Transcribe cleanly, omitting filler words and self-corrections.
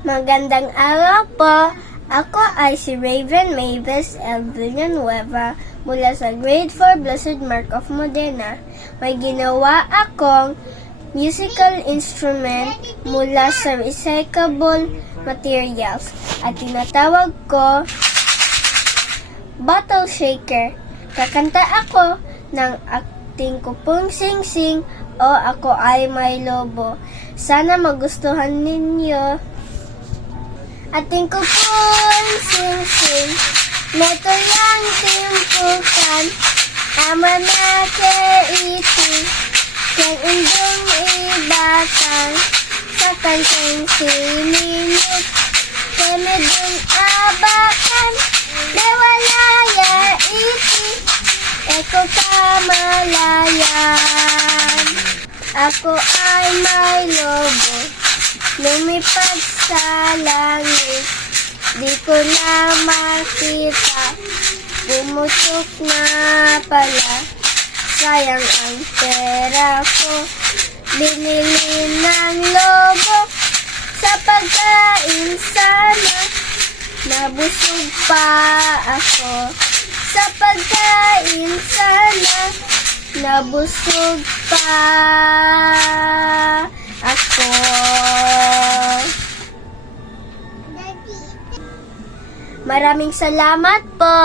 Magandang araw po. Ako ay si Raven Mavis L. Villanueva mula sa Grade 4 Blessed Mark of Modena. May ginawa akong musical instrument mula sa recyclable materials at tinatawag ko bottle shaker. Kakanta ako ng acting ko pong sing-sing o ako ay may lobo. Sana magustuhan ninyo. Ating ko pong sing-sing, neto yang timpukan, ama na keiti, keng indong ibakan, sa kanteng sininyuk, kemedong abakan, dewalaya iti, eko kamalayan. Ako ay may lobo, lumipad sa langit, di ko na makita, pumutok na pala, sayang ang pera ko, binili ng lobo, sa pagkain sana, nabusog pa ako, sa pagkain sana, nabusog pa ako. Maraming salamat po.